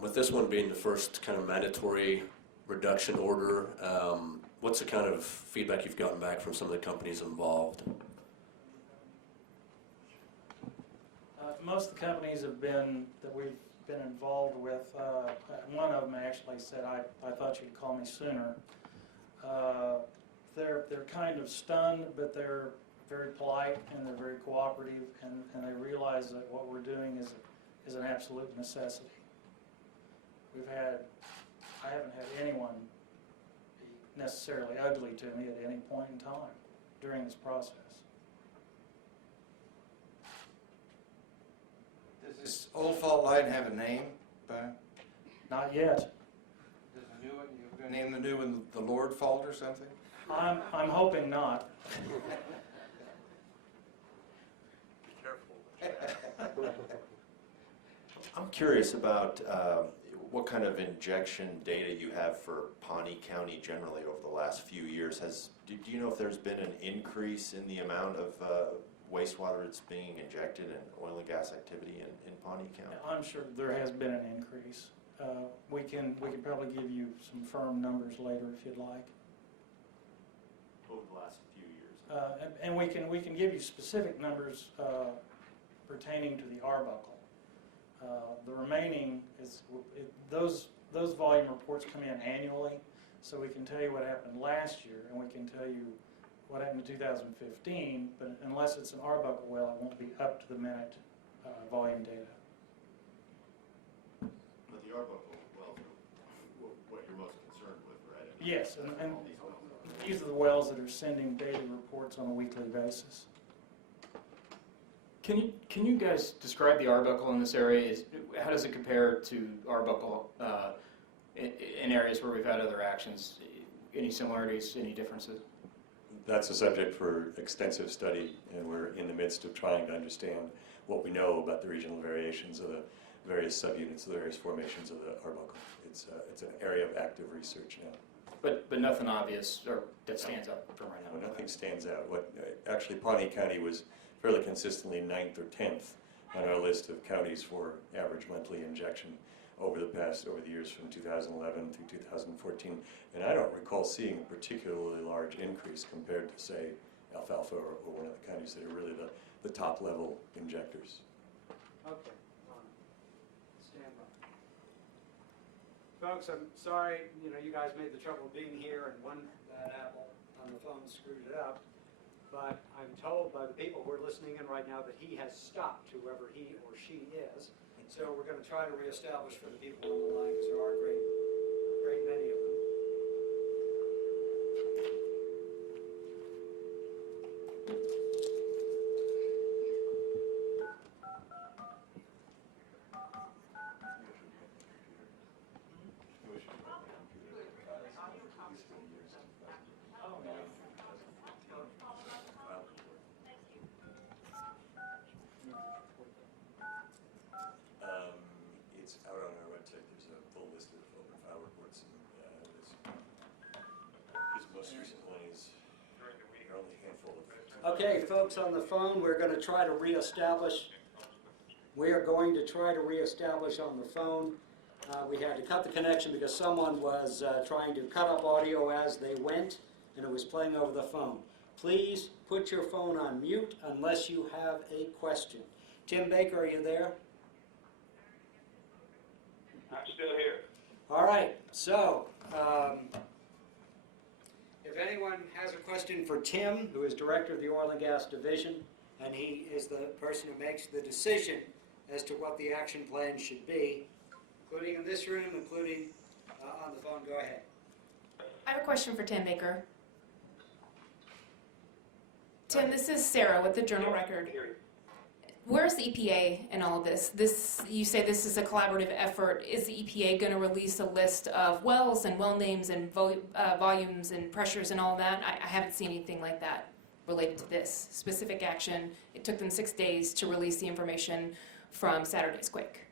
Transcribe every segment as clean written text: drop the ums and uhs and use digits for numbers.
With this one being the first kind of mandatory reduction order, what's the kind of feedback you've gotten back from some of the companies involved? Most of the companies that we've been involved with, one of them actually said, I thought you'd call me sooner. They're kind of stunned, but they're very polite and they're very cooperative, and they realize that what we're doing is an absolute necessity. I haven't had anyone be necessarily ugly to me at any point in time during this process. Does this old fault line have a name? Not yet. Does the new one, you're going to name the new one the Lord Fault or something? I'm hoping not. Be careful. I'm curious about what kind of injection data you have for Pawnee County generally over the last few years. Do you know if there's been an increase in the amount of wastewater that's being injected in oil and gas activity in Pawnee County? I'm sure there has been an increase. We can probably give you some firm numbers later if you'd like. Over the last few years. And we can give you specific numbers pertaining to the Arbuckle. The remaining is those volume reports come in annually, so we can tell you what happened last year, and we can tell you what happened in 2015. But unless it's an Arbuckle well, it won't be up to the minute volume data. But the Arbuckle wells are what you're most concerned with, right? Yes, and these are the wells that are sending daily reports on a weekly basis. Can you guys describe the Arbuckle in this area? How does it compare to Arbuckle in areas where we've had other actions? Any similarities, any differences? That's a subject for extensive study, and we're in the midst of trying to understand what we know about the regional variations of the various subunits, the various formations of the Arbuckle. It's an area of active research now. But nothing obvious or that stands out from right now? Well, nothing stands out. Actually, Pawnee County was fairly consistently 9th or 10th on our list of counties for average monthly injection over the years from 2011 through 2014. And I don't recall seeing a particularly large increase compared to, say, Alfalfa or one of the counties that are really the top level injectors. Okay, stand by. Folks, I'm sorry, you guys made the trouble of being here, and one bad apple on the phone screwed it up. But I'm told by the people who are listening in right now that he has stopped, whoever he or she is. So we're going to try to reestablish for the people on the line, because there are a great many of them. It's out on our website. There's a full list of open file reports. His most recent one is only a handful of. Okay, folks on the phone, we're going to try to reestablish. We are going to try to reestablish on the phone. We had to cut the connection because someone was trying to cut up audio as they went, and it was playing over the phone. Please put your phone on mute unless you have a question. Tim Baker, are you there? I'm still here. All right, so if anyone has a question for Tim, who is Director of the Oil and Gas Division, and he is the person who makes the decision as to what the action plan should be, including in this room, including on the phone, go ahead. I have a question for Tim Baker. Tim, this is Sarah with the Journal Record. Where's the EPA in all of this? You say this is a collaborative effort. Is the EPA going to release a list of wells and well names and volumes and pressures and all that? I haven't seen anything like that related to this specific action. It took them 6 days to release the information from Saturday's quake.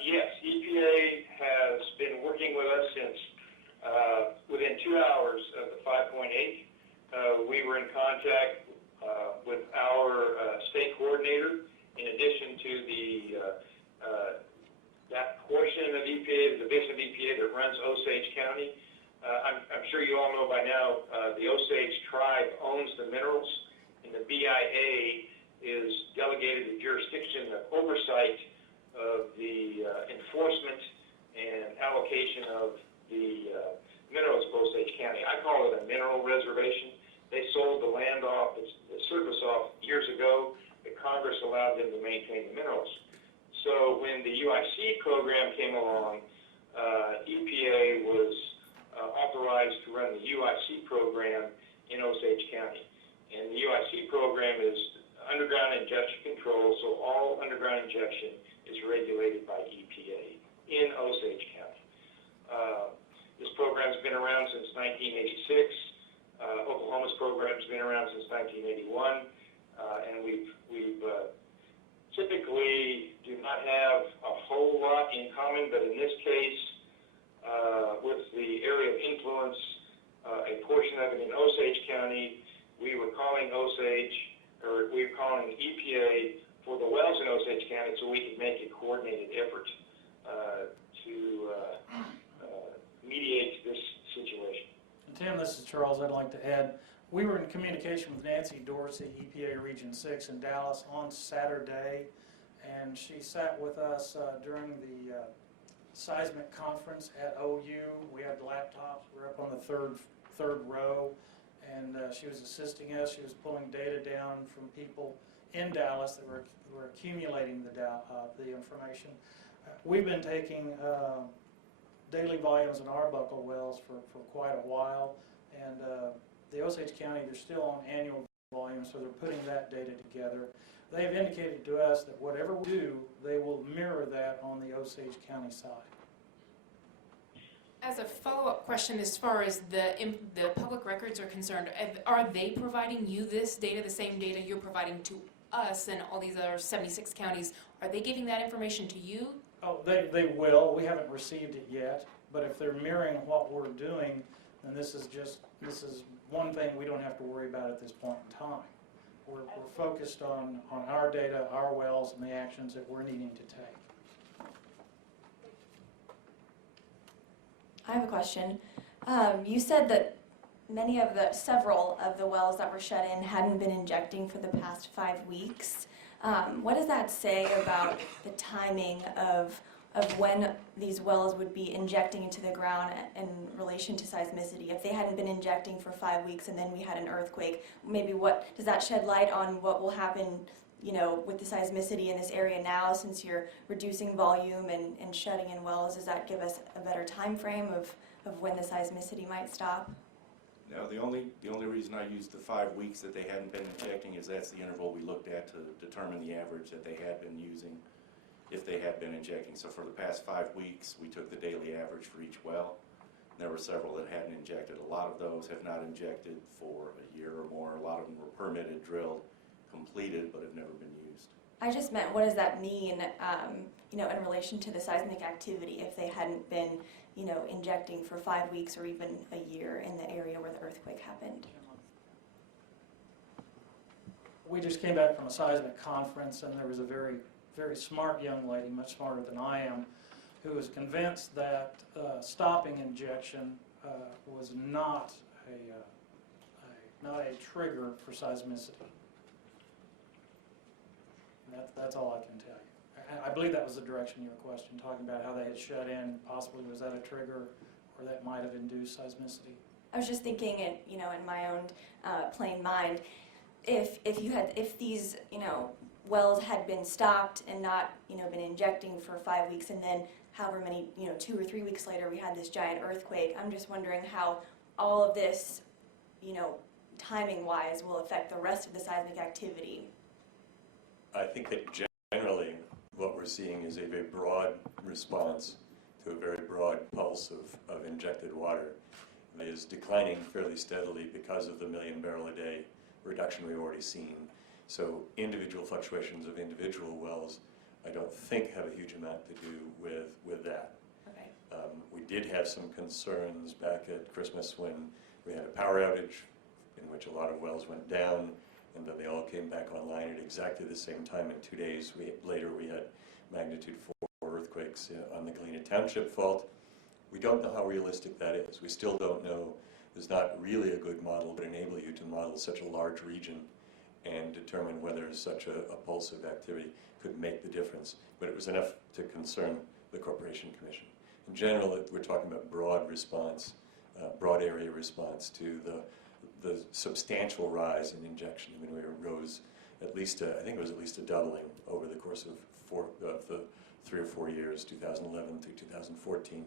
Yes, EPA has been working with us since within 2 hours of the 5.8. We were in contact with our state coordinator, in addition to the that portion of EPA, the division of EPA that runs Osage County. I'm sure you all know by now, the Osage tribe owns the minerals, and the BIA is delegated the jurisdiction of oversight of the enforcement and allocation of the minerals of Osage County. I call it a mineral reservation. They sold the land off, the surface off years ago, but Congress allowed them to maintain the minerals. So when the UIC program came along, EPA was authorized to run the UIC program in Osage County. And the UIC program is underground injection control, so all underground injection is regulated by EPA in Osage County. This program's been around since 1986. Oklahoma's program's been around since 1981, and we've typically do not have a whole lot in common, but in this case, with the area of influence, a portion of it in Osage County, we were calling EPA for the wells in Osage County so we could make a coordinated effort to mediate this situation. And Tim, this is Charles. I'd like to add, we were in communication with Nancy Dorsey, EPA Region 6 in Dallas on Saturday, and she sat with us during the seismic conference at OU. We had laptops. We were up on the third row, and she was assisting us. She was pulling data down from people in Dallas that were accumulating the information. We've been taking daily volumes in Arbuckle wells for quite a while, and the Osage County, they're still on annual volumes, so they're putting that data together. They've indicated to us that whatever we do, they will mirror that on the Osage County side. As a follow-up question, as far as the public records are concerned, are they providing you this data, the same data you're providing to us and all these other 76 counties? Are they giving that information to you? Oh, they will. We haven't received it yet, but if they're mirroring what we're doing, then this is one thing we don't have to worry about at this point in time. We're focused on our data, our wells, and the actions that we're needing to take. I have a question. You said that several of the wells that were shut in hadn't been injecting for the past 5 weeks. What does that say about the timing of when these wells would be injecting into the ground in relation to seismicity? If they hadn't been injecting for 5 weeks and then we had an earthquake, maybe what does that shed light on what will happen, with the seismicity in this area now, since you're reducing volume and shutting in wells? Does that give us a better time frame of when the seismicity might stop? No, the only reason I used the 5 weeks that they hadn't been injecting is that's the interval we looked at to determine the average that they had been using if they had been injecting. So for the past 5 weeks, we took the daily average for each well. There were several that hadn't injected. A lot of those have not injected for a year or more. A lot of them were permitted, drilled, completed, but have never been used. I just meant, what does that mean, in relation to the seismic activity if they hadn't been, injecting for 5 weeks or even a year in the area where the earthquake happened? We just came back from a seismic conference, and there was a very, very smart young lady, much smarter than I am, who was convinced that stopping injection was not a trigger for seismicity. And that's all I can tell you. I believe that was the direction of your question, talking about how they had shut in. Possibly was that a trigger, or that might have induced seismicity? I was just thinking, in my own plain mind, if these wells had been stopped and not been injecting for 5 weeks, and then however many 2 or 3 weeks later we had this giant earthquake, I'm just wondering how all of this timing wise will affect the rest of the seismic activity. I think that generally what we're seeing is a very broad response to a very broad pulse of injected water. It is declining fairly steadily because of the 1 million barrel a day reduction we've already seen. So individual fluctuations of individual wells, I don't think have a huge amount to do with that. Okay. We did have some concerns back at Christmas when we had a power outage in which a lot of wells went down, and that they all came back online at exactly the same time. In 2 days later, we had magnitude 4 earthquakes on the Galena Township fault. We don't know how realistic that is. We still don't know. There's not really a good model that enable you to model such a large region and determine whether such a pulse of activity could make the difference. But it was enough to concern the Corporation Commission. In general, we're talking about broad response, broad area response to the substantial rise in injection. I mean, we rose at least, I think it was at least a doubling over the course of the 3 or 4 years, 2011 through 2014.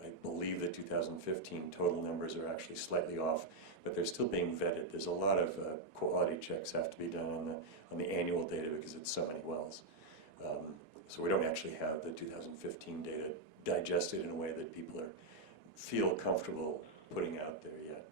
I believe the 2015 total numbers are actually slightly off, but they're still being vetted. There's a lot of quality checks have to be done on the annual data because it's so many wells. So we don't actually have the 2015 data digested in a way that people feel comfortable putting out there yet.